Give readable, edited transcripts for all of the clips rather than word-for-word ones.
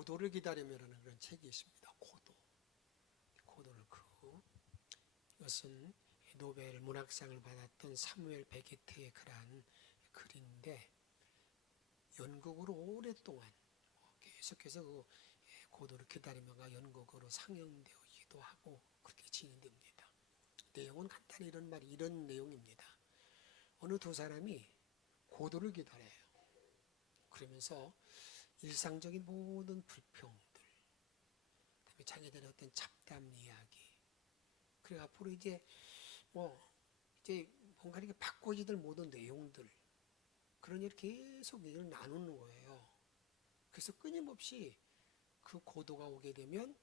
고도를 기다리며라는 그런 책이 있습니다. 고도를 이것은 노벨 문학상을 받았던 사무엘 베게트의 글인데 연극으로 오랫동안 계속해서 그 고도를 기다리며가 연극으로 상영되기도 하고 그렇게 진행됩니다. 내용은 간단히 이런 내용입니다. 어느 두 사람이 고도를 기다려요. 그러면서 일상적인 모든 불평들, 그다음에 자기들의 어떤 잡담 이야기, 그리고 앞으로 이제 뭔가 이렇게 바꿔지들 모든 내용들, 그런 일 계속 얘기를 나누는 거예요. 그래서 끊임없이 그 고도가 오게 되면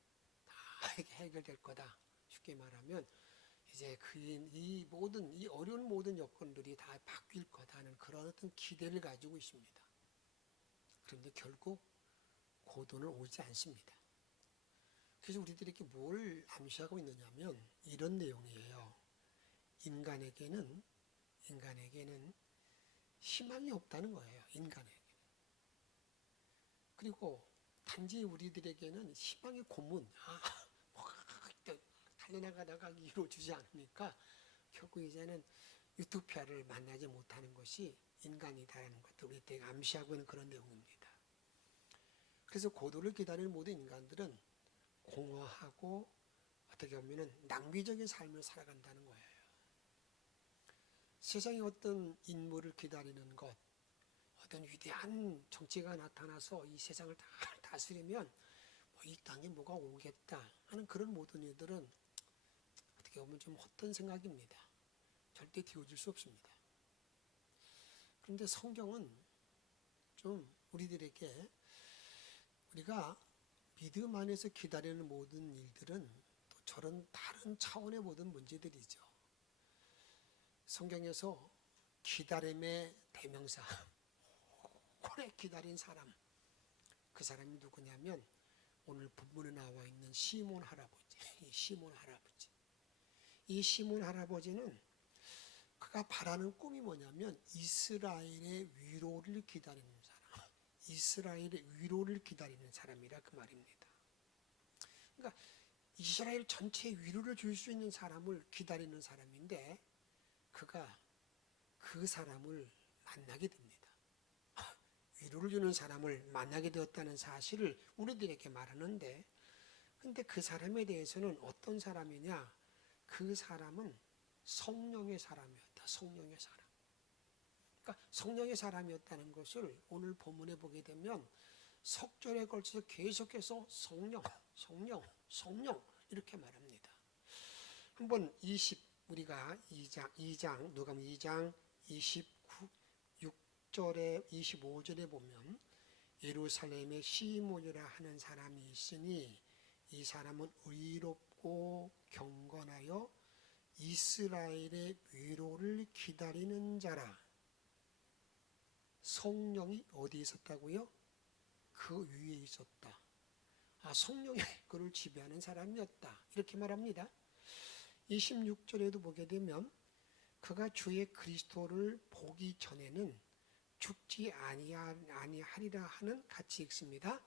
다 해결될 거다. 쉽게 말하면 이제 이 어려운 모든 여건들이 다 바뀔 거다는 그런 어떤 기대를 가지고 있습니다. 그런데 결국 고도는 오지 않습니다. 그래서 우리들에게 뭘 암시하고 있느냐면 이런 내용이에요. 인간에게는 희망이 없다는 거예요. 인간에게. 그리고 단지 우리들에게는 희망의 고문, 달려나가다가 이루어지지 않으니까 결국 이제는 유토피아를 만나지 못하는 것이 인간이다라는 것도 우리에게 암시하고 있는 그런 내용입니다. 그래서 고도를 기다리는 모든 인간들은 공허하고 어떻게 보면 낭비적인 삶을 살아간다는 거예요. 세상에 어떤 인물을 기다리는 것, 어떤 위대한 정치가 나타나서 이 세상을 다 다스리면 이 땅에 뭐가 오겠다 하는 그런 모든 이들은 어떻게 보면 좀 헛된 생각입니다. 절대 되어질 수 없습니다. 그런데 성경은 좀 우리들에게 우리가 믿음 안에서 기다리는 모든 일들은 또 저런 다른 차원의 모든 문제들이죠. 성경에서 기다림의 대명사, 오래 기다린 사람, 그 사람이 누구냐면 오늘 본문에 나와 있는 시몬 할아버지. 이 시몬 할아버지는 그가 바라는 꿈이 뭐냐면 이스라엘의 위로를 기다리는 사람, 이스라엘의 위로를 기다리는 사람이라 그 말입니다. 그러니까 이스라엘 전체에 위로를 줄 수 있는 사람을 기다리는 사람인데 그가 그 사람을 만나게 됩니다. 위로를 주는 사람을 만나게 되었다는 사실을 우리들에게 말하는데 근데 그 사람에 대해서는 어떤 사람이냐? 그 사람은 성령의 사람이었다. 성령의 사람. 그러니까 성령의 사람이었다는 것을 오늘 본문에 보게 되면 석절에 걸쳐서 계속해서 성령 이렇게 말합니다. 한번 우리가 2장 누가복음 2장 26절에 25절에 보면 예루살렘에 시몬이라 하는 사람이 있으니 이 사람은 의롭고 경건하여 이스라엘의 위로를 기다리는 자라. 성령이 어디에 있었다고요? 그 위에 있었다. 성령이 그를 지배하는 사람이었다. 이렇게 말합니다. 26절에도 보게 되면 그가 주의 그리스도를 보기 전에는 죽지 아니하리라 하는 같이 읽습니다.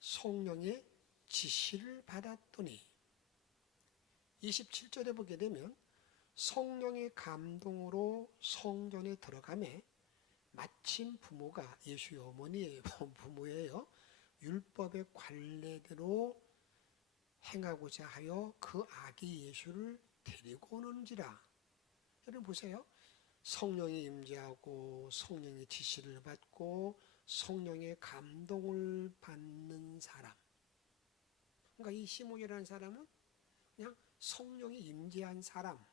성령의 지시를 받았더니 27절에 보게 되면 성령의 감동으로 성전에 들어가매 마침 부모가 예수의 어머니의 부모예요. 율법의 관례대로 행하고자 하여 그 아기 예수를 데리고 오는지라. 여러분 보세요. 성령이 임재하고 성령의 지시를 받고 성령의 감동을 받는 사람. 그러니까 이 시몬이라는 사람은 그냥 성령이 임재한 사람,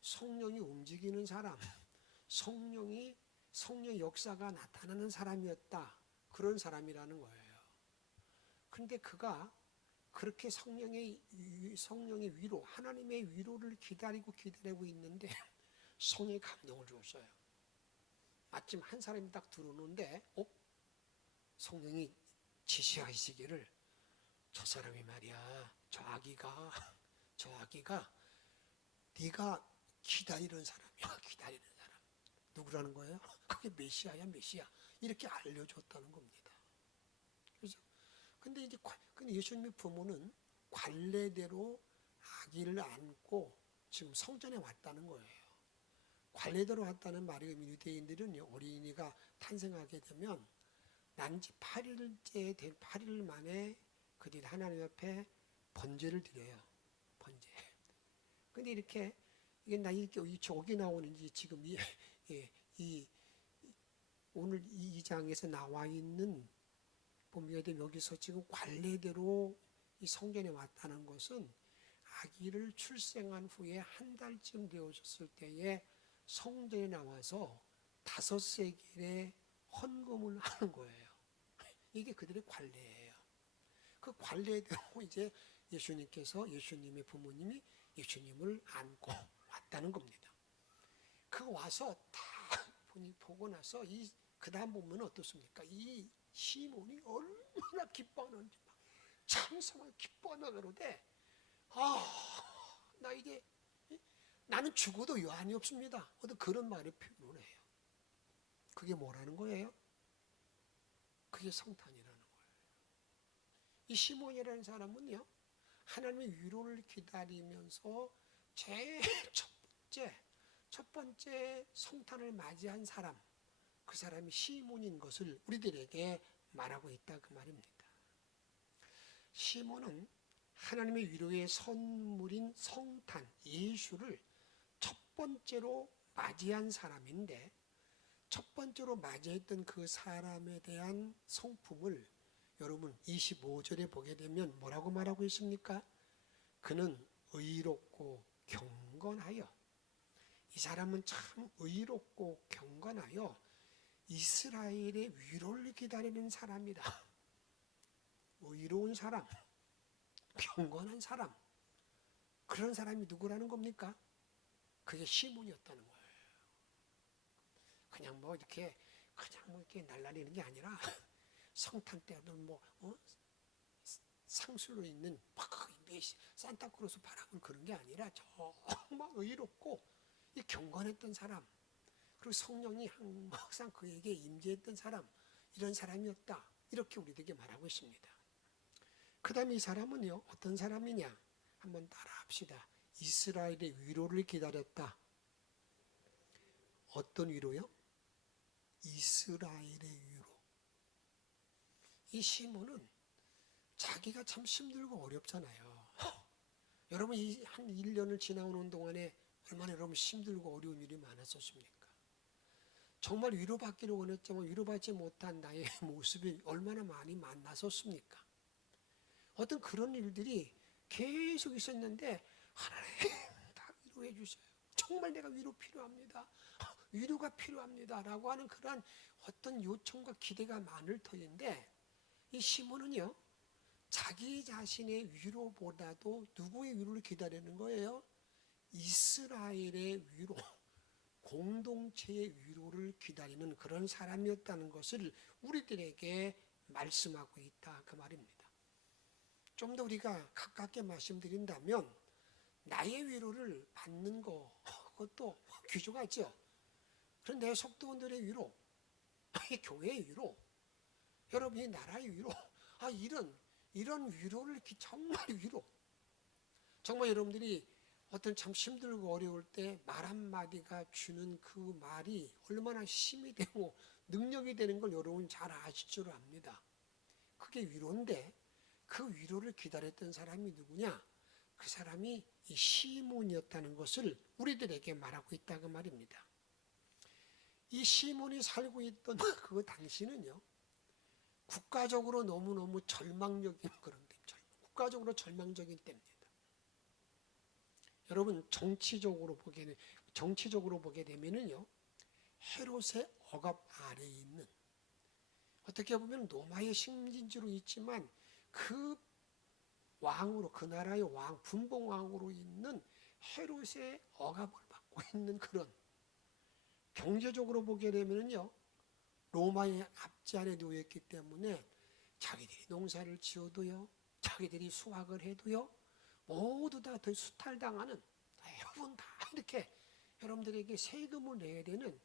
성령이 움직이는 사람, 성령의 역사가 나타나는 사람이었다. 그런 사람이라는 거예요. 그런데 그가 그렇게 성령의 위로, 하나님의 위로를 기다리고 있는데 성령의 감동을 줬어요. 마침 한 사람이 딱 들어오는데 성령이 지시하시기를 저 사람이 말이야, 저 아기가 네가 기다리는 사람이야. 기다리는 사람. 누구라는 거예요? 그게 메시아야. 이렇게 알려줬다는 겁니다. 그렇죠? 근데 예수님의 부모는 관례대로 아기를 안고 지금 성전에 왔다는 거예요. 관례대로 왔다는 말이 유대인들은 어린이가 탄생하게 되면 난지 8일째 된 8일 만에 그들이 하나님 앞에 번제를 드려요. 번제. 근데 이렇게 이게 저기 나오는지 지금 오늘 이 장에서 나와 있는 보면 여기서 지금 관례대로 이 성전에 왔다는 것은 아기를 출생한 후에 한 달쯤 되어졌을 때에 성전에 나와서 5세겔의 헌금을 하는 거예요. 이게 그들의 관례예요. 그 관례대로 이제 예수님의 부모님이 예수님을 안고 왔다는 겁니다. 그 와서 다 보고 나서 그 다음 보면 어떻습니까? 이 시몬이 얼마나 기뻐하는지 참성을 기뻐하며 그러되 나 이제 나는 죽어도 여한이 없습니다. 어떤 그런 말을 표현을 해요. 그게 뭐라는 거예요? 그게 성탄이라는 거예요. 이 시몬이라는 사람은요, 하나님의 위로를 기다리면서 제일 첫 번째 성탄을 맞이한 사람, 그 사람이 시몬인 것을 우리들에게 말하고 있다 그 말입니다. 시몬은 하나님의 위로의 선물인 성탄, 예수를 첫 번째로 맞이한 사람인데, 첫 번째로 맞이했던 그 사람에 대한 성품을 여러분 25절에 보게 되면 뭐라고 말하고 있습니까? 그는 의롭고 경건하여, 이 사람은 참 의롭고 경건하여 이스라엘의 위로를 기다리는 사람이다. 의로운 사람, 경건한 사람, 그런 사람이 누구라는 겁니까? 그게 시몬이었다는 거예요. 그냥 이렇게 날라리는 게 아니라 성탄 때도 상술로 있는 산타크로스 바람을 그런 게 아니라 정말 의롭고 경건했던 사람, 그리고 성령이 항상 그에게 임재했던 사람, 이런 사람이었다. 이렇게 우리에게 말하고 있습니다. 그 다음에 이 사람은요, 어떤 사람이냐? 한번 따라합시다. 이스라엘의 위로를 기다렸다. 어떤 위로요? 이스라엘의 위로. 이 시몬은 자기가 참 힘들고 어렵잖아요. 여러분 한 1년을 지나오는 동안에 얼마나 여러분 힘들고 어려운 일이 많았었습니까? 정말 위로받기를 원했지만 위로받지 못한 나의 모습이 얼마나 많이 만났었습니까? 어떤 그런 일들이 계속 있었는데 하나님 다 위로해 주셔요. 정말 내가 위로 필요합니다. 위로가 필요합니다. 라고 하는 그런 어떤 요청과 기대가 많을 터인데, 이 시몬은요, 자기 자신의 위로보다도 누구의 위로를 기다리는 거예요? 이스라엘의 위로, 공동체의 위로를 기다리는 그런 사람이었다는 것을 우리들에게 말씀하고 있다 그 말입니다. 좀 더 우리가 가깝게 말씀드린다면, 나의 위로를 받는 거, 그것도 귀중하죠. 그런데 속도원들의 위로, 교회의 위로, 여러분의 나라의 위로, 이런 위로를 정말 위로. 정말 여러분들이 어떤 참 힘들고 어려울 때 말 한마디가 주는 그 말이 얼마나 힘이 되고 능력이 되는 걸 여러분 잘 아실 줄 압니다. 그게 위로인데, 그 위로를 기다렸던 사람이 누구냐? 그 사람이 이 시몬이었다는 것을 우리들에게 말하고 있다고 말입니다. 이 시몬이 살고 있던 그 당시는요, 국가적으로 너무너무 절망적인 그런 때입니다. 국가적으로 절망적인 때입니다. 여러분 정치적으로 보게 되면은요, 헤롯의 억압 아래에 있는, 어떻게 보면 로마의 식민지로 있지만 그 왕으로, 그 나라의 왕, 분봉왕으로 있는 헤롯의 억압을 받고 있는 그런, 경제적으로 보게 되면요, 로마의 압제 안에 놓였기 때문에 자기들이 농사를 지어도요, 자기들이 수확을 해도요, 모두 다 수탈당하는, 대부분 다 이렇게 여러분들에게 세금을 내야 되는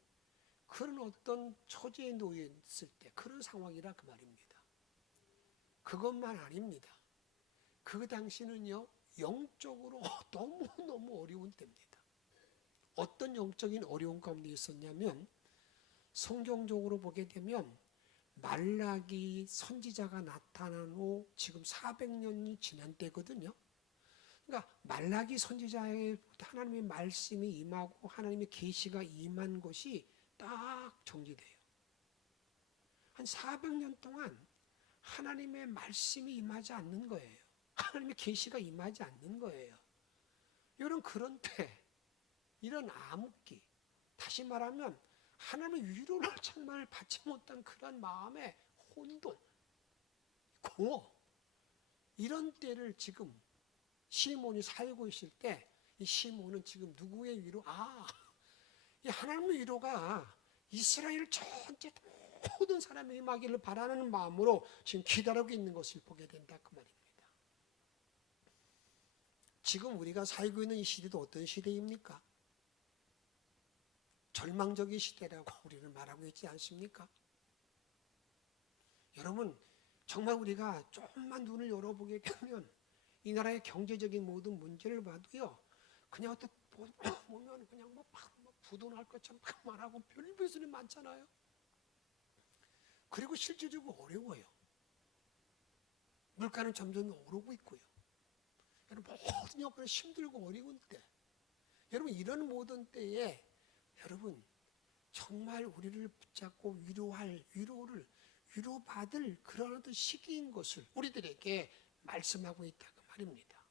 그런 어떤 처지에 놓여 있을 때, 그런 상황이라 그 말입니다. 그것만 아닙니다. 그 당시는요, 영적으로 너무너무 어려운 때입니다. 어떤 영적인 어려운 가운데 있었냐면, 성경적으로 보게 되면 말라기 선지자가 나타난 후 지금 400년이 지난 때거든요. 그러니까 말라기 선지자의 하나님의 말씀이 임하고 하나님의 계시가 임한 것이 딱 정지돼요. 한 400년 동안 하나님의 말씀이 임하지 않는 거예요. 하나님의 계시가 임하지 않는 거예요. 그런 때, 이런 암흑기, 다시 말하면 하나님의 위로를 정말 받지 못한 그런 마음의 혼돈, 공허, 이런 때를 지금 시몬이 살고 있을 때, 이 시몬은 지금 누구의 위로? 이 하나님의 위로가 이스라엘 전체 모든 사람이 임하기를 바라는 마음으로 지금 기다리고 있는 것을 보게 된다, 그 말입니다. 지금 우리가 살고 있는 이 시대도 어떤 시대입니까? 절망적인 시대라고 우리는 말하고 있지 않습니까? 여러분, 정말 우리가 조금만 눈을 열어보게 되면 이 나라의 경제적인 모든 문제를 봐도요, 그냥 어떻게 보면 그냥 뭐 부도날 것처럼 말하고 별별 소리 많잖아요. 그리고 실질적으로 어려워요. 물가는 점점 오르고 있고요. 여러분, 모든 여건이 힘들고 어려운 때, 여러분, 이런 모든 때에 여러분, 정말 우리를 붙잡고 위로받을 그런 어떤 시기인 것을 우리들에게 말씀하고 있다고 말입니다.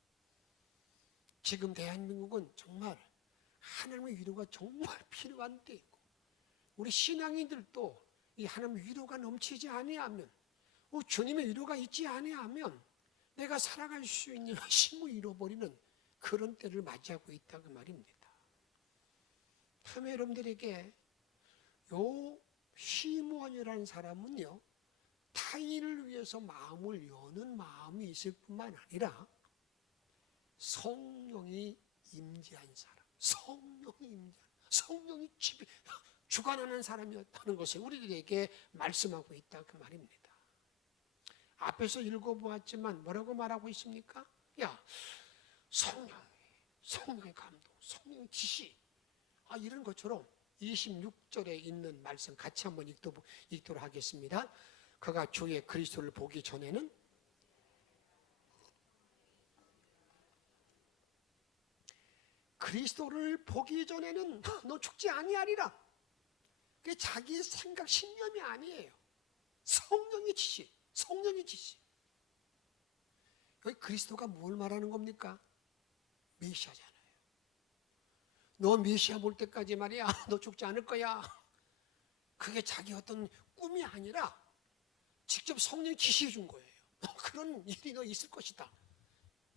지금 대한민국은 정말 하나님의 위로가 정말 필요한 때이고, 우리 신앙인들도 이 하나님의 위로가 넘치지 아니하면, 주님의 위로가 있지 아니하면 내가 살아갈 수 있는 힘을 잃어버리는 그런 때를 맞이하고 있다고 말입니다. 여러분들에게 요 시므온이라는 사람은요, 타인을 위해서 마음을 여는 마음이 있을 뿐만 아니라 성령이 임재한 사람, 성령이 주관하는 사람이었다는 것을 우리들에게 말씀하고 있다, 그 말입니다. 앞에서 읽어보았지만 뭐라고 말하고 있습니까? 성령의 감동, 성령의 지시, 이런 것처럼 26절에 있는 말씀 같이 한번 읽도록 하겠습니다. 그가 주의 그리스도를 보기 전에는 너 죽지 아니하리라. 그게 자기의 생각, 신념이 아니에요. 성령의 지시. 여기 그리스도가 뭘 말하는 겁니까? 메시아잖아요. 너 메시아 볼 때까지 말이야, 너 죽지 않을 거야. 그게 자기 어떤 꿈이 아니라 직접 성령이 지시해 준 거예요. 그런 일이 너 있을 것이다.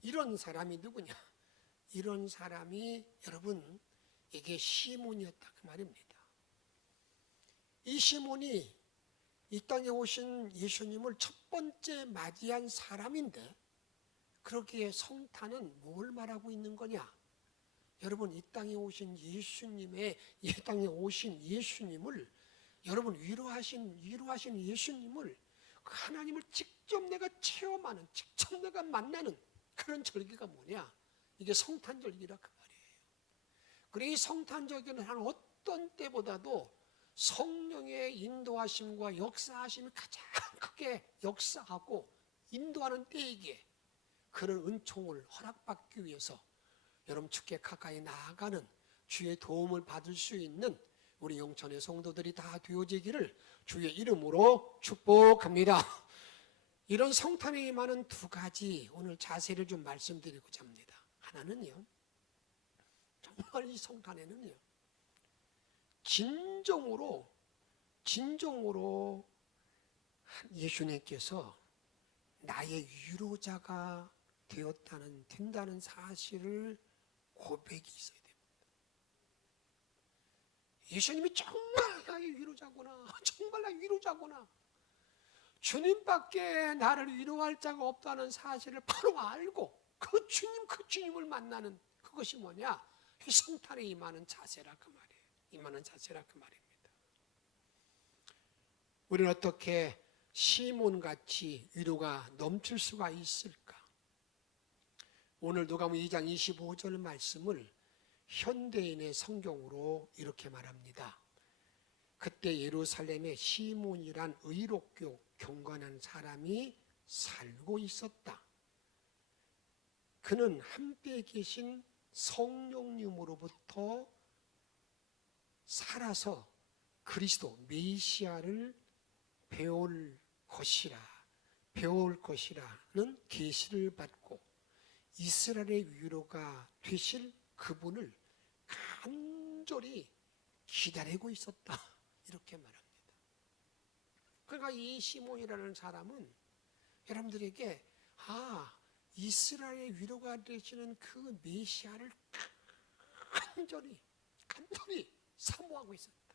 이런 사람이 누구냐? 이런 사람이 여러분, 이게 시몬이었다, 그 말입니다. 이 시몬이 이 땅에 오신 예수님을 첫 번째 맞이한 사람인데, 그러기에 성탄은 뭘 말하고 있는 거냐? 여러분, 이 땅에 오신 예수님을 여러분 위로하신 예수님을, 하나님을 직접 내가 체험하는, 직접 내가 만나는 그런 절기가 뭐냐? 이게 성탄절기라 그 말이에요. 그리고 이 성탄절기는 한 어떤 때보다도 성령의 인도하심과 역사하심이 가장 크게 역사하고 인도하는 때이기에 그런 은총을 허락받기 위해서 여러분 주께 가까이 나아가는, 주의 도움을 받을 수 있는 우리 영천의 성도들이 다 되어지기를 주의 이름으로 축복합니다. 이런 성탄에 임하는 두 가지 오늘 자세를 좀 말씀드리고자 합니다. 하나는요, 정말 이 성탄에는요, 진정으로 예수님께서 나의 위로자가 된다는 사실을 고백이 있어야 됩니다. 예수님이 정말 나의 위로자구나, 정말 나의 위로자구나, 주님밖에 나를 위로할 자가 없다는 사실을 바로 알고 그 주님을 만나는 그것이 뭐냐? 이 성탄에 임하는 자세라 그 말이에요. 임하는 자세라 그 말입니다. 우리는 어떻게 시몬같이 위로가 넘칠 수가 있을까? 오늘 누가복음 2장 25절 말씀을 현대인의 성경으로 이렇게 말합니다. 그때 예루살렘에 시몬이란 의롭고 경건한 사람이 살고 있었다. 그는 한때 계신 성령님으로부터 살아서 그리스도 메시아를 배울 것이라는 계시를 받고 이스라엘의 위로가 되실 그분을 간절히 기다리고 있었다. 이렇게 말합니다. 그러니까 이 시몬이라는 사람은 여러분들에게 이스라엘의 위로가 되시는 그 메시아를 간절히 사모하고 있었다.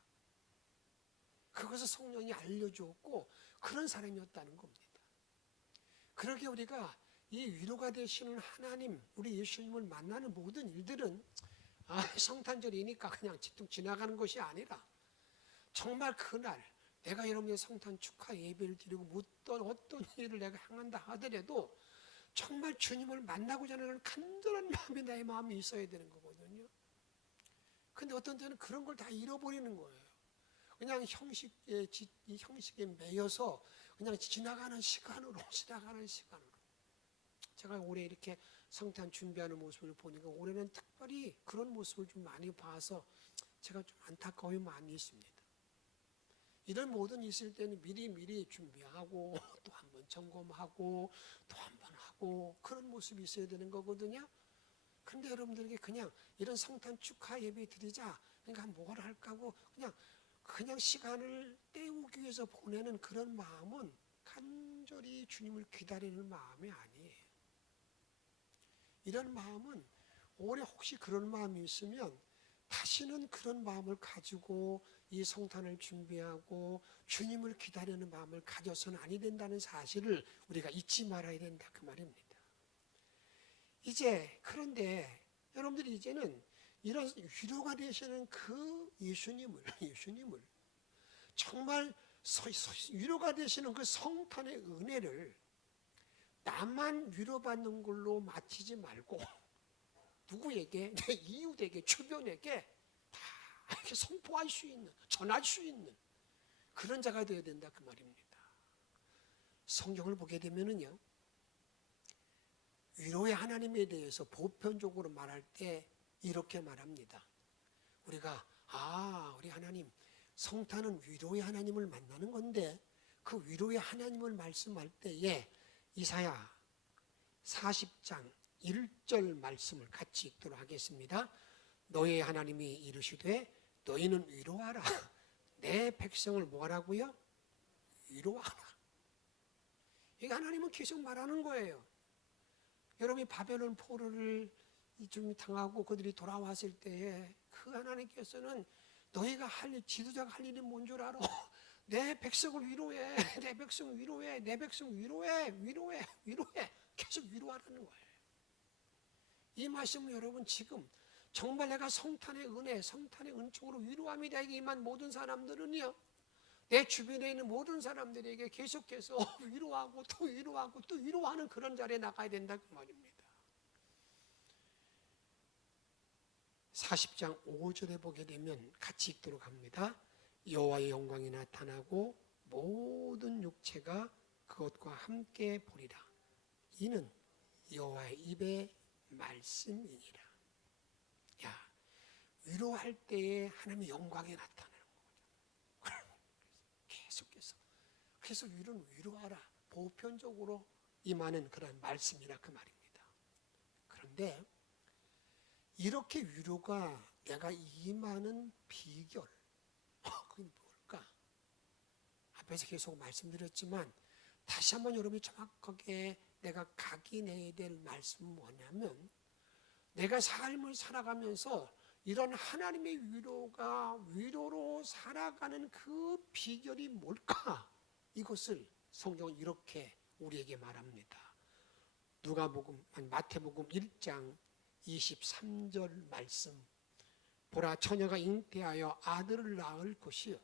그것을 성령이 알려주었고 그런 사람이었다는 겁니다. 그러게 우리가 이 위로가 되시는 하나님, 우리 예수님을 만나는 모든 일들은 성탄절이니까 그냥 툭 지나가는 것이 아니라 정말 그날 내가 여러분의 성탄 축하 예배를 드리고 어떤 일을 내가 행한다 하더라도 정말 주님을 만나고자 하는 간절한 마음이 내 마음에 있어야 되는 거거든요. 근데 어떤 때는 그런 걸 다 잃어버리는 거예요. 그냥 형식에 매여서 그냥 지나가는 시간으로. 제가 올해 이렇게 성탄 준비하는 모습을 보니까 올해는 특별히 그런 모습을 좀 많이 봐서 제가 좀 안타까움이 많이 있습니다. 이런 모든 있을 때는 미리 준비하고 또 한 번 점검하고 또 한 번 하고 그런 모습이 있어야 되는 거거든요. 근데 여러분들에게 그냥 이런 성탄 축하 예배 드리자, 그러니까 뭘 할까 하고 그냥 시간을 때우기 위해서 보내는 그런 마음은 간절히 주님을 기다리는 마음이 아니에요. 이런 마음은 올해 혹시 그런 마음이 있으면 다시는 그런 마음을 가지고 이 성탄을 준비하고 주님을 기다리는 마음을 가져서는 아니 된다는 사실을 우리가 잊지 말아야 된다 그 말입니다. 그런데 여러분들이 이제는 이런 위로가 되시는 그 예수님을 정말 위로가 되시는 그 성탄의 은혜를 나만 위로받는 걸로 마치지 말고 누구에게, 내 이웃에게, 주변에게 다 이렇게 선포할 수 있는, 전할 수 있는 그런 자가 되어야 된다 그 말입니다. 성경을 보게 되면은요, 위로의 하나님에 대해서 보편적으로 말할 때 이렇게 말합니다. 우리가 우리 하나님 성탄은 위로의 하나님을 만나는 건데 그 위로의 하나님을 말씀할 때에 이사야 40장 1절 말씀을 같이 읽도록 하겠습니다. 너의 하나님이 이르시되 너희는 위로하라. 내 백성을 뭐하라고요? 위로하라. 이게 하나님은 계속 말하는 거예요. 여러분이 바벨론 포로를 좀 당하고 그들이 돌아왔을 때에 그 하나님께서는 너희가 지도자가 할 일이 뭔 줄 알아? 내 백성을 위로해. 내 백성을 위로해. 내 백성을 위로해. 계속 위로하라는 거예요. 이 말씀을 여러분 지금 정말 내가 성탄의 은혜, 성탄의 은총으로 위로함이 되게 임한 모든 사람들은요, 내 주변에 있는 모든 사람들에게 계속해서 위로하고 또 위로하고 또 위로하는 그런 자리에 나가야 된다 그 말입니다. 40장 5절에 보게 되면 같이 읽도록 합니다. 여호와의 영광이 나타나고 모든 육체가 그것과 함께 보리라. 이는 여호와의 입의 말씀이니라. 위로할 때에 하나님의 영광이 나타나는 거죠. 계속해서. 그래서 위로는 위로하라. 보편적으로 임하는 그런 말씀이라 그 말입니다. 그런데 이렇게 위로가 내가 임하는 비결, 그게 뭘까? 앞에서 계속 말씀드렸지만 다시 한번 여러분이 정확하게 내가 각인해야 될 말씀은 뭐냐면, 내가 삶을 살아가면서 이런 하나님의 위로로 살아가는 그 비결이 뭘까? 이것을 성경은 이렇게 우리에게 말합니다. 마태복음 1장 23절 말씀. 보라, 처녀가 잉태하여 아들을 낳을 것이요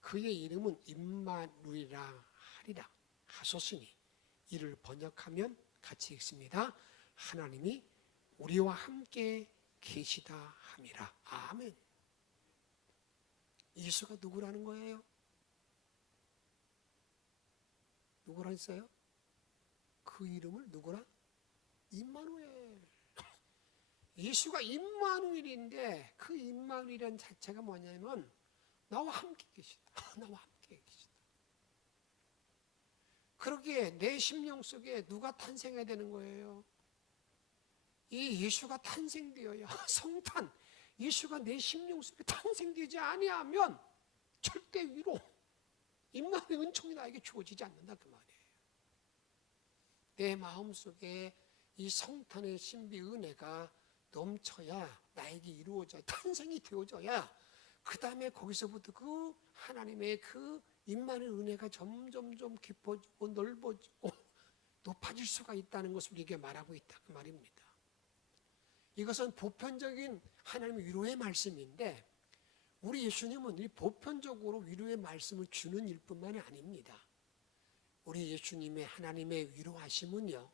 그의 이름은 임마누엘이라 하리라 하셨으니 이를 번역하면 같이 읽습니다. 하나님이 우리와 함께 계시다 함이라. 아멘. 예수가 누구라는 거예요? 누구라 했어요? 그 이름을 누구라? 임마누엘. 예수가 임마누엘인데 그 임마누엘이라는 자체가 뭐냐면 나와 함께 계시다. 나와 함께 계시다. 그러기에 내 심령 속에 누가 탄생해야 되는 거예요? 이 예수가 탄생되어야 성탄, 예수가 내 심령 속에 탄생되지 아니하면 절대 위로 임마누엘 은총이 나에게 주어지지 않는다 그 말이에요. 내 마음속에 이 성탄의 신비 은혜가 넘쳐야 나에게 이루어져야 탄생이 되어져야 그 다음에 거기서부터 그 하나님의 그 임마누엘 은혜가 점점 깊어지고 넓어지고 높아질 수가 있다는 것을 우리에게 말하고 있다 그 말입니다. 이것은 보편적인 하나님의 위로의 말씀인데 우리 예수님은 이 보편적으로 위로의 말씀을 주는 일뿐만이 아닙니다. 우리 예수님의 하나님의 위로하심은요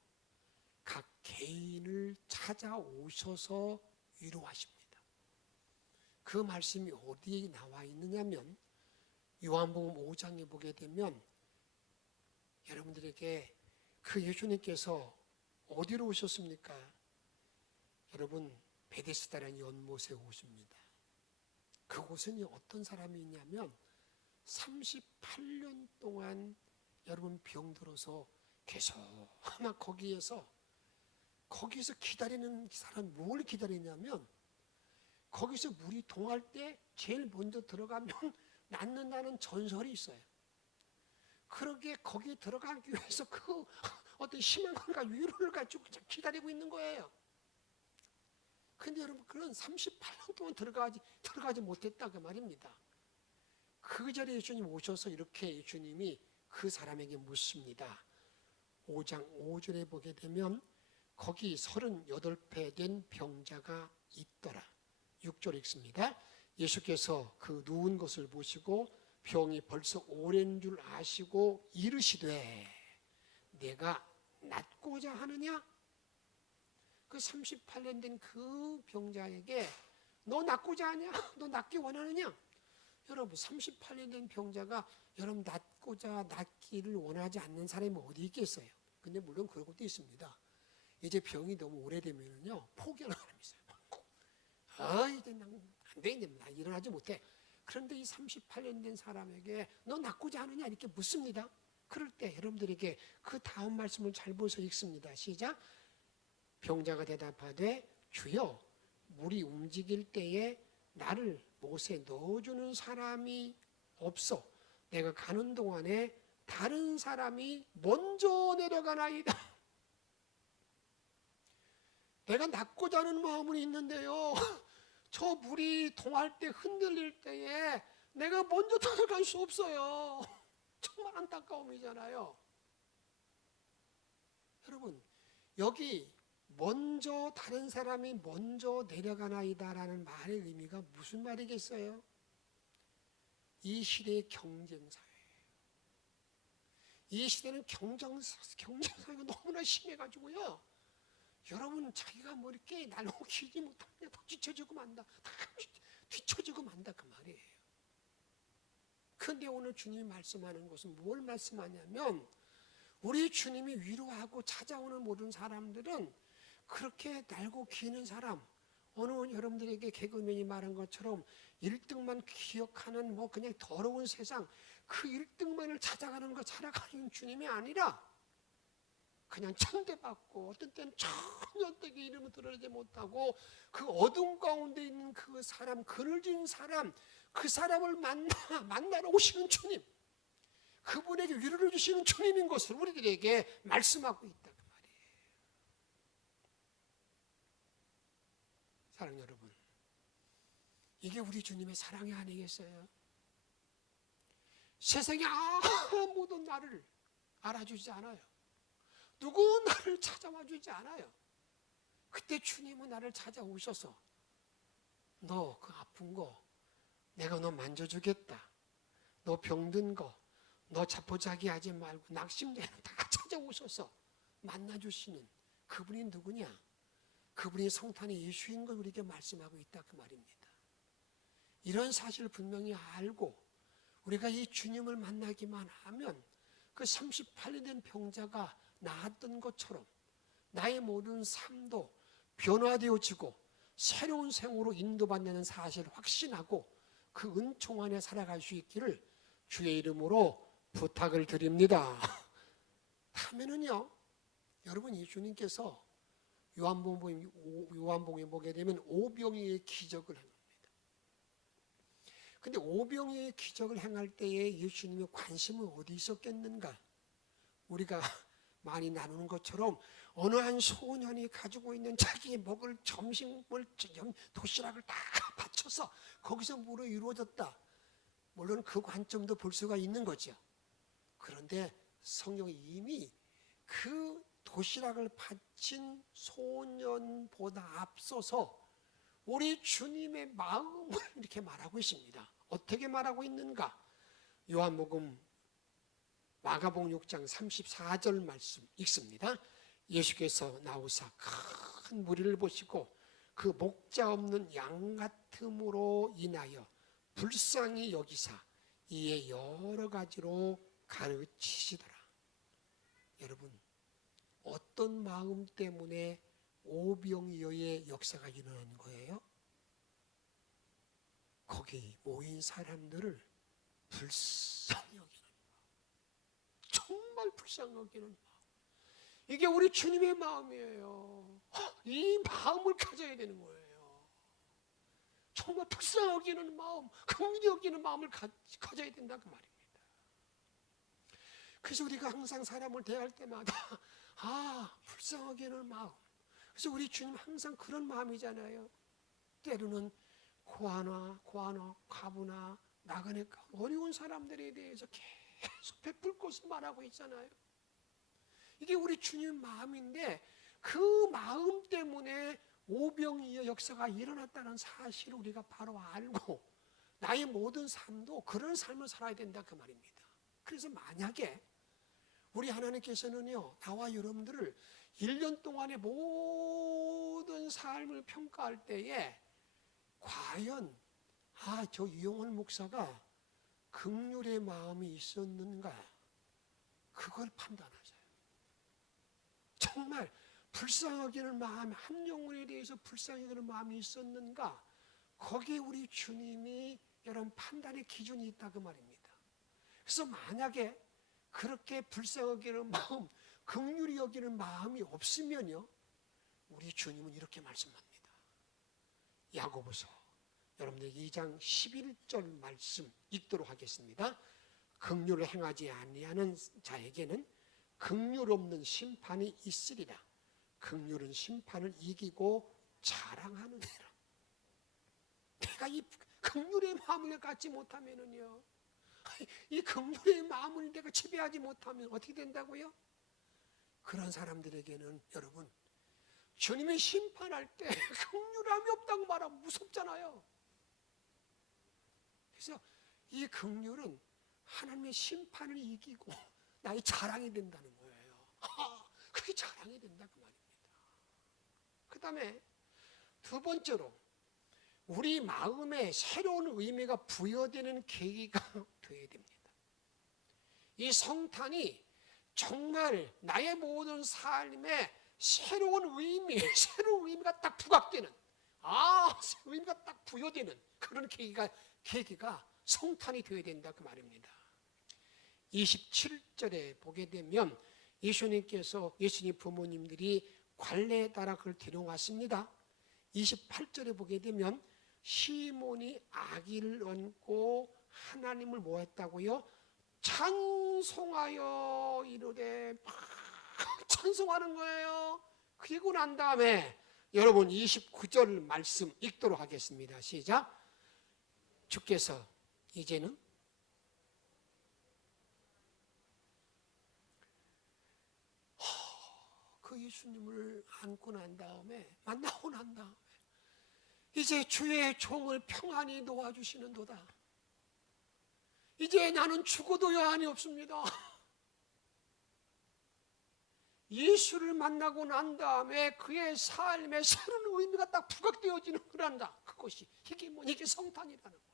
각 개인을 찾아오셔서 위로하십니다. 그 말씀이 어디에 나와 있느냐면 요한복음 5장에 보게 되면 여러분들에게 그 예수님께서 어디로 오셨습니까? 여러분 베데스다라는 연못에 오십니다. 그곳은 어떤 사람이 있냐면 38년 동안 여러분 병들어서 계속 아마 거기서 기다리는 사람 뭘 기다리냐면 거기서 물이 동할 때 제일 먼저 들어가면 낫는다는 전설이 있어요. 그러기에 거기에 들어가기 위해서 그 어떤 희망과 위로를 가지고 기다리고 있는 거예요. 근데 여러분 그런 38년 동안 들어가지 못했다 그 말입니다. 그 자리에 예수님 오셔서 이렇게 예수님이 그 사람에게 묻습니다. 5장 5절에 보게 되면 거기 38배 된 병자가 있더라. 6절 읽습니다. 예수께서 그 누운 것을 보시고 병이 벌써 오랜 줄 아시고 이르시되 내가 낫고자 하느냐? 그 38년 된 그 병자에게 너 낫고자 하냐? 너 낫기 원하느냐? 여러분 38년 된 병자가 여러분 낫기를 원하지 않는 사람이 어디 있겠어요? 근데 물론 그런 것도 있습니다. 이제 병이 너무 오래되면요 포기하는 사람이 있어요. 이제 안 돼, 이제 나 일어나지 못해. 그런데 이 38년 된 사람에게 너 낫고자 하느냐 이렇게 묻습니다. 그럴 때 여러분들에게 그 다음 말씀을 잘 보셔서 읽습니다. 시작. 병자가 대답하되 주여 물이 움직일 때에 나를 못에 넣어주는 사람이 없어. 내가 가는 동안에 다른 사람이 먼저 내려가나이다. 내가 낫고자 하는 마음은 있는데요 저 물이 동할 때 흔들릴 때에 내가 먼저 들어갈 수 없어요. 정말 안타까움이잖아요. 여러분 여기 먼저 다른 사람이 먼저 내려가나이다라는 말의 의미가 무슨 말이겠어요? 이 시대의 경쟁사회예요. 이 시대는 경쟁사회가 너무나 심해가지고요. 여러분 자기가 뭐 이렇게 날고 기지 못하면 다 뒤처지고 만다. 다 뒤처지고 만다 그 말이에요. 그런데 오늘 주님이 말씀하는 것은 뭘 말씀하냐면 우리 주님이 위로하고 찾아오는 모든 사람들은 그렇게 날고 기는 사람, 어느 여러분들에게 개그맨이 말한 것처럼 1등만 기억하는 뭐 그냥 더러운 세상, 그 1등만을 찾아가는 거 살아가는 주님이 아니라 그냥 천대받고 어떤 때는 전혀 되게 이름을 들어지 못하고 그 어둠 가운데 있는 그 사람, 그늘진 사람, 그 사람을 만나러 오시는 주님, 그분에게 위로를 주시는 주님인 것을 우리들에게 말씀하고 있다 그 말이에요. 사랑 여러분, 이게 우리 주님의 사랑이 아니겠어요? 세상에 아무도 나를 알아주지 않아요. 누구 나를 찾아와 주지 않아요. 그때 주님은 나를 찾아오셔서 너 그 아픈 거 내가 너 만져주겠다. 너 병든 거 너 자포자기 하지 말고 낙심되는 다 찾아오셔서 만나주시는 그분이 누구냐? 그분이 성탄의 예수인 걸 우리에게 말씀하고 있다 그 말입니다. 이런 사실을 분명히 알고 우리가 이 주님을 만나기만 하면 그 38년 된 병자가 나았던 것처럼 나의 모든 삶도 변화되어지고 새로운 생으로 인도받는 사실을 확신하고 그 은총 안에 살아갈 수 있기를 주의 이름으로 부탁을 드립니다. 다음에는요, 여러분 예수님께서 요한복음에 보게 되면 오병이의 기적을 행합니다. 근데 오병이의 기적을 행할 때에 예수님의 관심은 어디 있었겠는가? 우리가 많이 나누는 것처럼 어느 한 소년이 가지고 있는 자기의 먹을 점심을 도시락을 다 바쳐서 거기서 무로 이루어졌다. 물론 그 관점도 볼 수가 있는 거죠. 그런데 성경이 이미 그 도시락을 바친 소년보다 앞서서 우리 주님의 마음을 이렇게 말하고 있습니다. 어떻게 말하고 있는가? 요한복음 마가복음 6장 34절 말씀 읽습니다. 예수께서 나오사 큰 무리를 보시고 그 목자 없는 양 같음으로 인하여 불쌍히 여기사 이에 여러 가지로 가르치시더라. 여러분, 어떤 마음 때문에 오병이어의 역사가 일어나는 거예요? 거기 모인 사람들을 불쌍히 여기는 마음, 정말 불쌍히 여기는 마음. 이게 우리 주님의 마음이에요. 이 마음을 가져야 되는 거예요. 정말 불쌍히 여기는 마음, 긍휼히 여기는 마음을 가져야 된다 그 말입니다. 그래서 우리가 항상 사람을 대할 때마다 불쌍히 여기는 마음. 그래서 우리 주님 항상 그런 마음이잖아요. 때로는 고아나 과부나 나그네 어려운 사람들에 대해서 계속 베풀 것을 말하고 있잖아요. 이게 우리 주님 마음인데 그 마음 때문에 오병이어 역사가 일어났다는 사실을 우리가 바로 알고 나의 모든 삶도 그런 삶을 살아야 된다 그 말입니다. 그래서 만약에 우리 하나님께서는요, 나와 여러분들을 1년 동안의 모든 삶을 평가할 때에 과연 저 이용원 목사가 긍휼의 마음이 있었는가, 그걸 판단하세요. 정말 불쌍히 여기는 마음, 한 영혼에 대해서 불쌍히 여기는 마음이 있었는가, 거기에 우리 주님이 여러분 판단의 기준이 있다 그 말입니다. 그래서 만약에 그렇게 불쌍히 여기는 마음, 긍휼히 여기는 마음이 없으면요, 우리 주님은 이렇게 말씀합니다. 야고보서 여러분들 2장 11절 말씀 읽도록 하겠습니다. 긍휼을 행하지 아니하는 자에게는 긍휼 없는 심판이 있으리라. 긍휼은 심판을 이기고 자랑하느니라. 내가 이 긍휼의 마음을 갖지 못하면은요, 이 긍휼의 마음을 내가 지배하지 못하면 어떻게 된다고요? 그런 사람들에게는 여러분, 주님이 심판할 때 긍휼함이 없다고 말하면 무섭잖아요. 그래서 이 긍휼은 하나님의 심판을 이기고 나의 자랑이 된다는 거예요. 그게 자랑이 된다 그 말입니다. 그 다음에 두 번째로 우리 마음에 새로운 의미가 부여되는 계기가 되어야 됩니다. 이 성탄이 정말 나의 모든 삶에 새로운 의미가 딱 부각되는, 의미가 딱 부여되는 그런 계기가 성탄이 되어야 된다 그 말입니다. 27절에 보게 되면 예수님 부모님들이 관례에 따라 그걸 데려왔습니다. 28절에 보게 되면 시몬이 아기를 안고 하나님을 뭐 했다고요? 찬송하여 이르되 막 찬송하는 거예요. 그리고 난 다음에 여러분 29절 말씀 읽도록 하겠습니다. 시작. 주께서 이제는 그 예수님을 안고 난 다음에 만나고 난 다음에 이제 주의 종을 평안히 놓아주시는도다. 이제 나는 죽어도 여한이 없습니다. 예수를 만나고 난 다음에 그의 삶에 새로운 의미가 딱 부각되어지는 그런다. 그것이 이게 뭐냐? 이게 성탄이라는 거예요.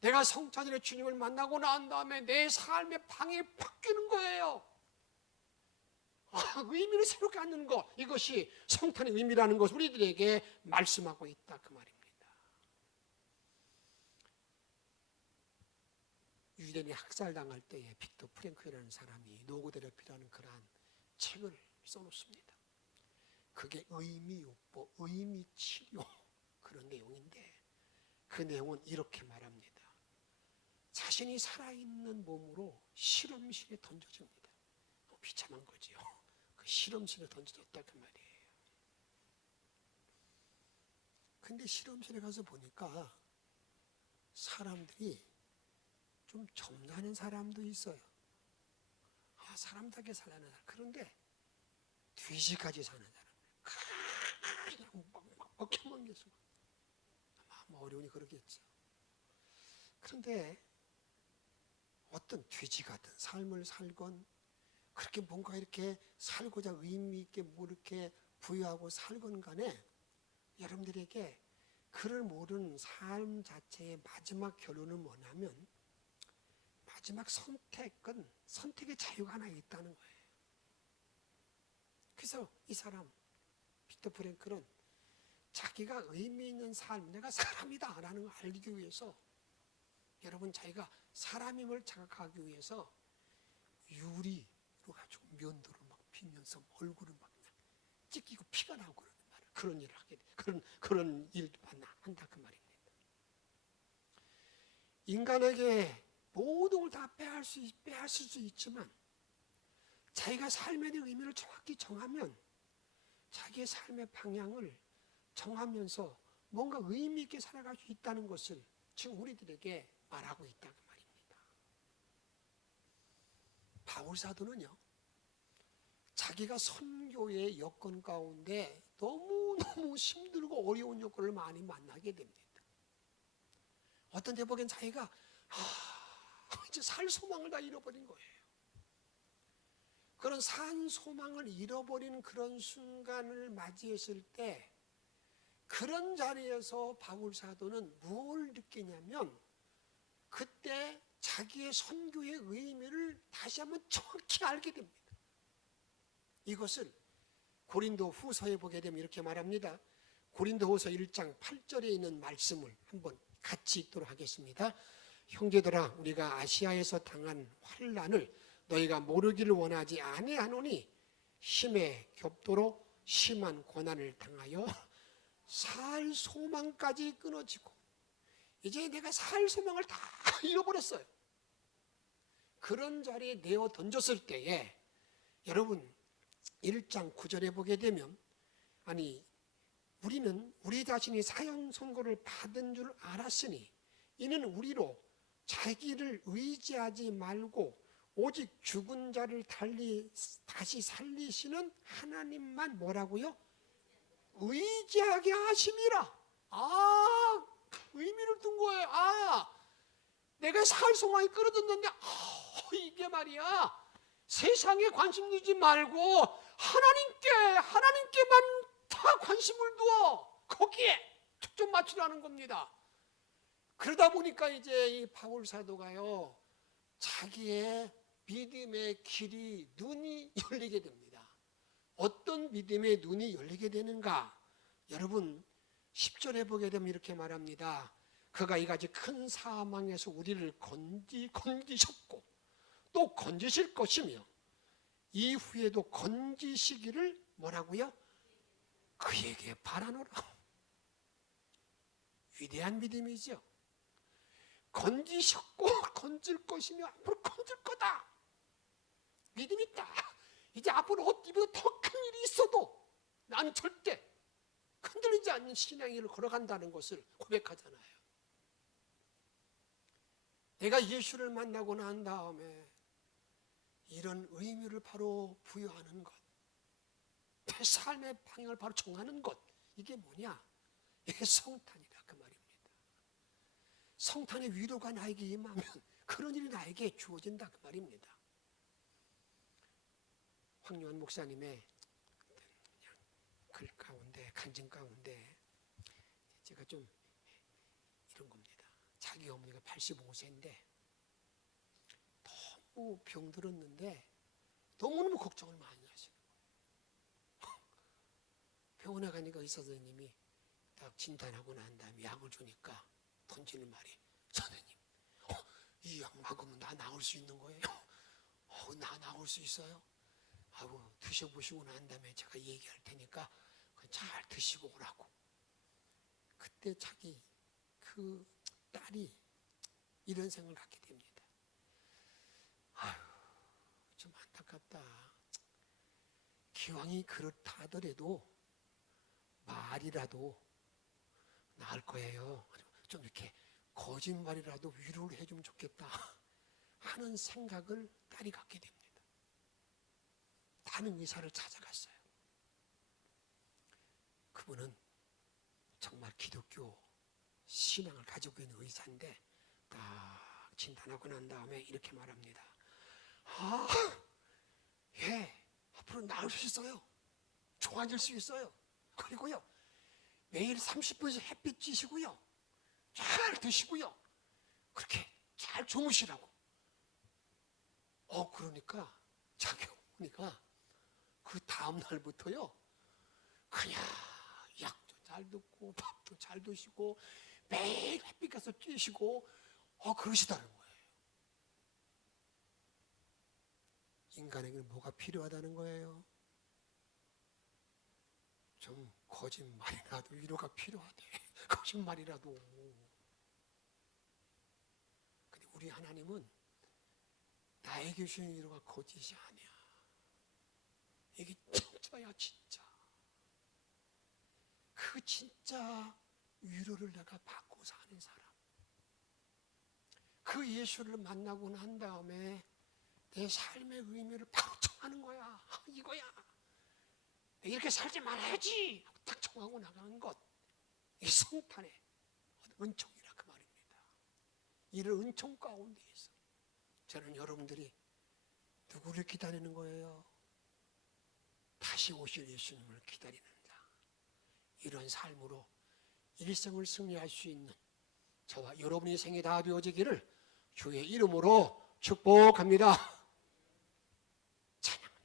내가 성탄절에 주님을 만나고 난 다음에 내 삶의 방향이 바뀌는 거예요. 의미를 새롭게 갖는 것, 이것이 성탄의 의미라는 것을 우리들에게 말씀하고 있다 그 말입니다. 유대인이 학살당할 때에 빅터 프랭크라는 사람이 노고데레피라는 그러한 책을 써놓습니다. 그게 의미요법, 의미치료 그런 내용인데 그 내용은 이렇게 말합니다. 자신이 살아있는 몸으로 실험실에 던져집니다. 비참한 거지요. 그 실험실에 던져졌다 그 말이에요. 근데 실험실에 가서 보니까 사람들이 좀 점잖은 사람도 있어요. 사람답게 살라는 사람. 그런데 돼지까지 사는 사람. 그냥 먹혀만 계속. 아마 어려우니 그러겠죠. 그런데 어떤 돼지 같은 삶을 살건 그렇게 뭔가 이렇게 살고자 의미 있게 뭐 이렇게 부여하고 살건 간에 여러분들에게 그를 모르는 삶 자체의 마지막 결론은 뭐냐면 마지막 선택은 선택의 자유가 하나 있다는 거예요. 그래서 이 사람 빅터 프랭클은 자기가 의미 있는 삶, 내가 사람이다 라는 걸 알기 위해서 여러분 자기가 사람임을 자각하기 위해서 유리로 가지고 면도를 막 피면서 얼굴을 막 찢기고 피가 나고 그러는 말이에요. 그런 일을 하게 돼. 그런 일도 한다 그 말입니다. 인간에게 모든 걸 다 빼앗을 수 있지만 자기가 삶에 대한 의미를 정확히 정하면 자기의 삶의 방향을 정하면서 뭔가 의미 있게 살아갈 수 있다는 것을 지금 우리들에게 말하고 있다 그 말입니다. 바울 사도는요, 자기가 선교의 여건 가운데 너무너무 힘들고 어려운 여건을 많이 만나게 됩니다. 어떤 데 보기엔 자기가 이제 살 소망을 다 잃어버린 거예요. 그런 산 소망을 잃어버린 그런 순간을 맞이했을 때 그런 자리에서 바울 사도는 뭘 느끼냐면 그때 자기의 선교의 의미를 다시 한번 정확히 알게 됩니다. 이것을 고린도 후서에 보게 되면 이렇게 말합니다. 고린도 후서 1장 8절에 있는 말씀을 한번 같이 읽도록 하겠습니다. 형제들아, 우리가 아시아에서 당한 환난을 너희가 모르기를 원하지 아니하노니 힘에 겹도록 심한 고난을 당하여 살 소망까지 끊어지고 이제 내가 살 소망을 다 잃어버렸어요. 그런 자리에 내어 던졌을 때에 여러분 1장 9절에 보게 되면 우리는 우리 자신이 사형 선고를 받은 줄 알았으니 이는 우리로 자기를 의지하지 말고 오직 죽은 자를 다시 살리시는 하나님만 뭐라고요? 의지하게 하심이라. 의미를 둔 거예요. 내가 살 소망이 끊어졌는데 이게 말이야. 세상에 관심 두지 말고 하나님께만 다 관심을 두어. 거기에 초점 맞추라는 겁니다. 그러다 보니까 이제 이 바울 사도가요, 자기의 믿음의 길이 눈이 열리게 됩니다. 어떤 믿음의 눈이 열리게 되는가? 여러분 10절에 보게 되면 이렇게 말합니다. 그가 이같이 큰 사망에서 우리를 건지셨고 또 건지실 것이며 이후에도 건지시기를 뭐라고요? 그에게 바라노라. 위대한 믿음이죠. 건지셨고 건질 것이며 앞으로 건질 거다. 믿음이 있다. 이제 앞으로 더 큰 일이 있어도 난 절대 흔들리지 않는 신앙의 길을 걸어간다는 것을 고백하잖아요. 내가 예수를 만나고 난 다음에 이런 의미를 바로 부여하는 것, 내 삶의 방향을 바로 정하는 것, 이게 뭐냐? 이게 성탄이다 그 말입니다. 성탄의 위로가 나에게 임하면 그런 일이 나에게 주어진다 그 말입니다. 황요한 목사님의 그냥 글 가운데, 간증 가운데 제가 좀 이런 겁니다. 자기 어머니가 85세인데 너무 병들었는데 너무너무 걱정을 많이 하시는 거예요. 병원에 가니까 의사 선생님이 딱 진단하고 난 다음에 약을 주니까 던지는 말이, 선생님, 이 약 먹으면 나 나을 수 있는 거예요? 나 나을 수 있어요? 드셔보시고 난 다음에 제가 얘기할 테니까 잘 드시고 오라고. 그때 자기 그 딸이 이런 생각을 갖게 됩니다. 좀 안타깝다. 기왕이 그렇다 하더라도 말이라도 나을 거예요. 좀 이렇게 거짓말이라도 위로를 해주면 좋겠다 하는 생각을 딸이 갖게 됩니다. 다른 의사를 찾아갔어요. 그분은 정말 기독교 신앙을 가지고 있는 의사인데 딱 진단하고 난 다음에 이렇게 말합니다. 예, 앞으로 나을 수 있어요. 좋아질 수 있어요. 그리고요, 매일 30분씩 햇빛 쬐시고요, 잘 드시고요, 그렇게 잘 주무시라고. 그러니까 자기 어머니가 그 다음 날부터요, 그냥 약도 잘 듣고 밥도 잘 드시고 매일 햇빛 가서 쬐시고 그러시다는 거예요. 인간에게는 뭐가 필요하다는 거예요? 좀 거짓말이라도 위로가 필요하대. 거짓말이라도. 근데 우리 하나님은 나에게 주신 위로가 거짓이 아니야. 이게 진짜야, 진짜. 그 진짜 위로를 내가 받고 사는 사람. 그 예수를 만나고 난 다음에 내 삶의 의미를 바로 정하는 거야. 이거야. 내가 이렇게 살지 말아야지. 딱 정하고 나가는 것. 이 성탄의 은총이라 그 말입니다. 이런 은총 가운데에서 저는 여러분들이 누구를 기다리는 거예요? 다시 오실 예수님을 기다리는 자. 이런 삶으로 일생을 승리할 수 있는 저와 여러분의 생이 다 되어지기를 주의 이름으로 축복합니다. 찬양합니다.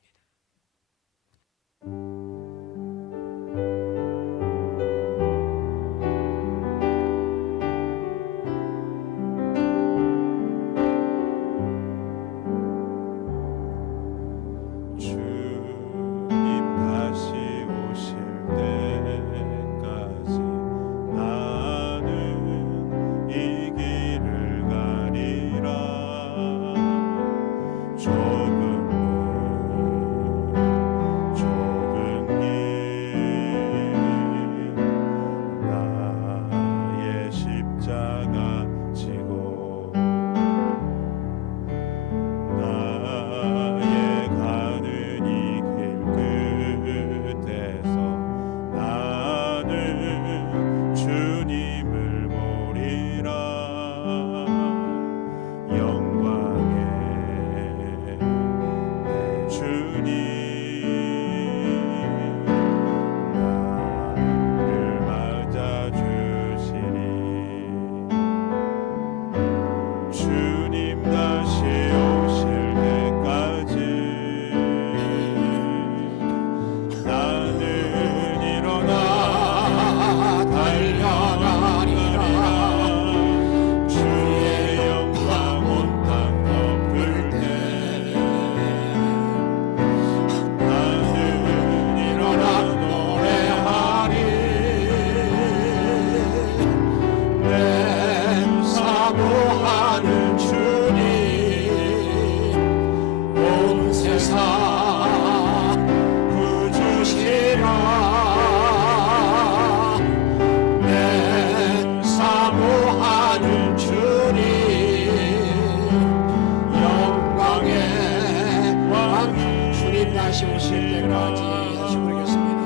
다시 오실 때까지 다시 부르겠습니다.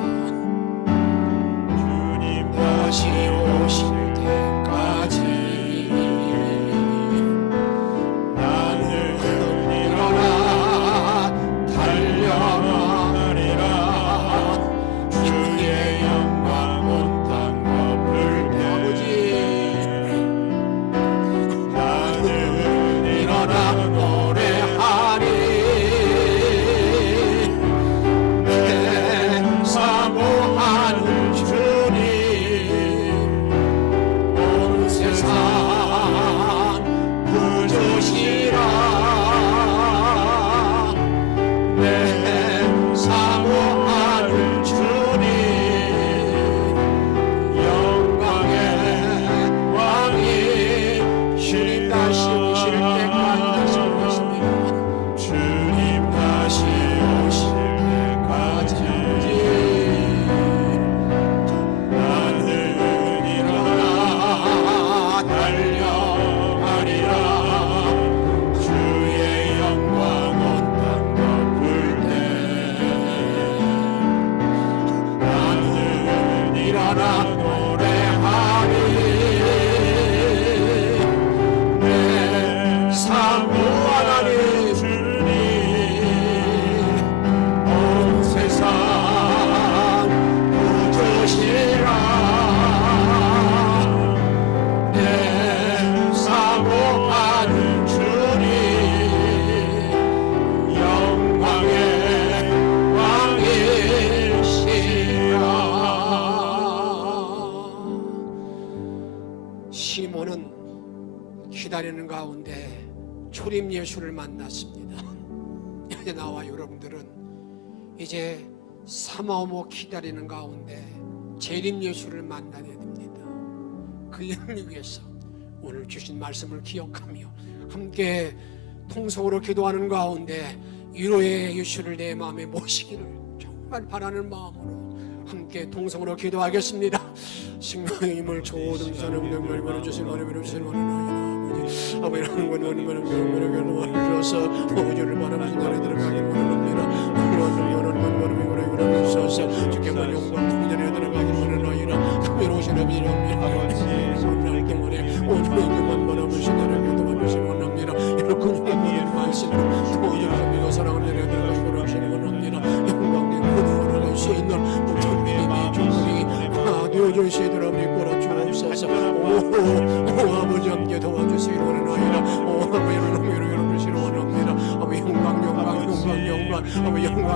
주님 다시 오실 때까지 날마다 노래하리 내 삶 구원하리 주님 온 세상 구주시라 내 사모하는 주님 영광의 왕이시라. 시몬은 기다리는 가운데 초림 예수를 만났습니다. 이제 나와 여러분들은 이제 사모하며 기다리는 가운데 재림 예수를 만나야 됩니다. 그 일을 위해서 오늘 주신 말씀을 기억하며 함께 통성으로 기도하는 가운데 위로의 예수를 내 마음에 모시기를 정말 바라는 마음으로 함께 통성으로 기도하겠습니다. 생명의 힘을 조등자는 명령을 보내주신 하나님을 주신 아버지 아버지라는 건 원하는 주셔서 오주를 바라보신 날에 들어가길 원합니다. 원하는 주께만 영광 풍년에 들어가길 원하나이다. 외로우신 아버지 때문에 오주만 바라보신 날에 도와주신 원합니다. 이렇게 영광의 말씀으로 오주를 믿어 사랑을 내려 들어가길 원하시는 원합니다. 영광의 구원을 할 수 있는 모든 믿음이 주님이 되어주시더라 믿고라 주옵소서. 오 아버지 함께 도와주시기를 원하나이다. 오 아버지 여러분을 원합니다. 아버지 영광 아버지 영광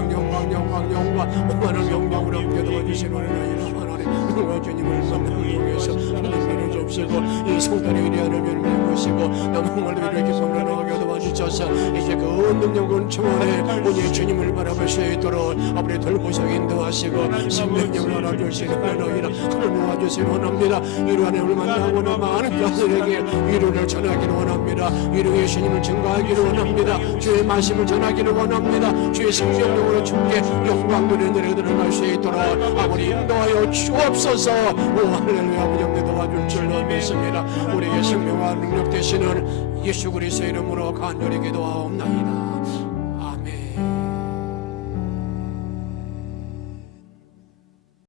오만한 영광으로 함께 도와주시기를 원하나이다. 하나님 주님을 만나기 위해서 하나님을 접시고 이 성탄의 위대한 면을 보시고 남성을 이렇게 성탄하게 도와주셔서 이제 그 능력은 청원해 오직 주님을 바라볼 수 있도록 아버지 돌보셔 인도하시고 생명력을 알아주시는 하나이다. 그를 모아주시기 원합니다. 이러한 애를 만나고는 많은 자들에게 위로를 전하기를 원합니다. 위로의 주님을 증거하기를 원합니다. 주의 말씀을 전하기를 원합니다. 주의 생명력으로 주께 영광 누리는 들어갈 수 있도록 아버지 인도하여 주옵소서. 오 할렐루야. 아버지 함께 도와줄 줄로 믿습니다. 우리의 생명과 능력 되시는 예수 그리스도의 이름으로 간절히 기도하옵나이다.